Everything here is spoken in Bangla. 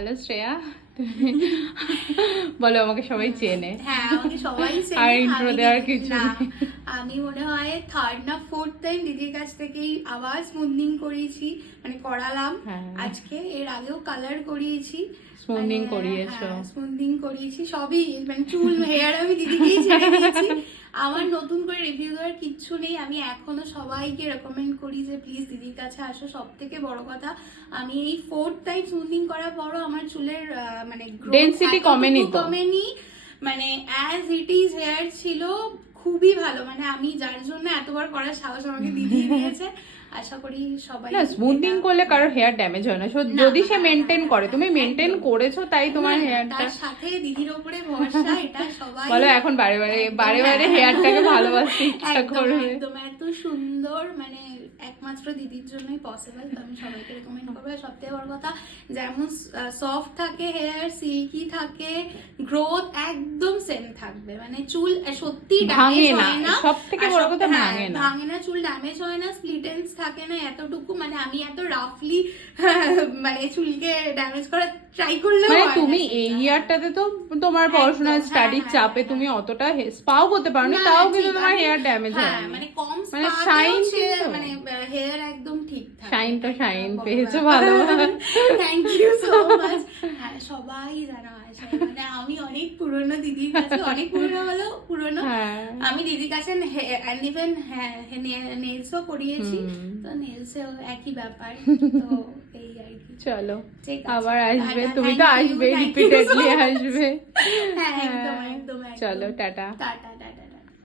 হ্যালো শ্রেয়া, বলো আমাকে সবাই চেনে। হ্যাঁ, আমাকে সবাই চেনে। আর ইন্ট্রো দেওয়ার কিছু না, নেই। আমি মনে হয় থার্ড না ফোর্থ টাইম দিদির কাছ থেকেই আবার স্মুথনিং করিয়েছি, মানে করালাম। হ্যাঁ। আজকে এর আগেও কালার করিয়েছি, স্মুথনিং করিয়েছো? স্মুথনিং করিয়েছি সবই, মানে চুল হেয়ার আমি দিদিকেই ছেড়ে দিয়েছি। আমার নতুন করে রিভিউ দেওয়ার কিচ্ছু নেই। আমি এখনো সবাইকে রেকমেন্ড করি যে প্লিজ দিদির কাছে আসো। সব থেকে বড় কথা, আমি এই ফোর্থ টাইম স্মুথনিং করার পরও আমার চুলের মানে ডেনসিটি কমেনি তো? কমেনি, মানে অ্যাজ ইট ইজ হেয়ার ছিল। খুবই ভালো, মানে আমি যার জন্য এতবার করার সাহস আমাকে দিদি দিয়েছে। আশা করি সবাই না, স্মুথনিং করলে কারোর হেয়ার ড্যামেজ হয় না, যদি সে মেনটেন করে। তুমি মেনটেন করেছো তাই তোমার হেয়ারটা। তার সাথে দিদির উপরে ভরসা, এটা সবাই বলো এখন বারে বারে হেয়ারটাকে ভালোবাসতে ইচ্ছা করবে। একদম এত সুন্দর, মানে একমাত্র দিদির জন্যই পসিবল। তো আমি সবাইকে রেকমেন্ড করবো। সব থেকে বড় কথা, যেমন সফট থাকে হেয়ার, সিল্কি থাকে, গ্রোথ একদম সেম থাকবে। মানে চুল সত্যি ভাঙে ড্যামেজ না, হয় না। সব থেকে বড় কথা ভাঙে না। ভাঙে না, চুল ড্যামেজ হয় না, স্প্লিট এন্ডস থাকে না এতটুকু। মানে আমি এত রাফলি মানে চুলকে ড্যামেজ করার ট্রাই করলেও মানে হয় না তুমি সেটা। এই ইয়ারটাতে তো তোমার পড়াশোনার একদম, স্টাডির হ্যাঁ, চাপে তুমি অতটা স্পাও করতে পারো না, না, তাও না, কিন্তু ঠিক, তোমার আমি- হেয়ার ড্যামেজ হয় হ্যাঁ, মানে কম মানে স্পাতেও শাইন, মানে হেয়ার একদম ঠিক থাকে। শাইন তো শাইন ভগবান। পেয়েছো ভালো। Thank you so much. হ্যাঁ, সবাই জানা আছে, মানে আমি অনেক পুরনো দিদির কাছে, অনেক পুরনো হলেও পুরনো। হ্যাঁ। আমি দিদির কাছে এন্ড ইভেন নেলসও করিয়েছি, তো নেলসেও একই ব্যাপার। তো এই আর কি। চলো ঠিক আছে, আবার আসবে, টাটা, তুমি thank তো you, আসবে, thank you so repeatedly much. আসবে। হ্যাঁ, একদম একদম। চলো টাটা। টাটা।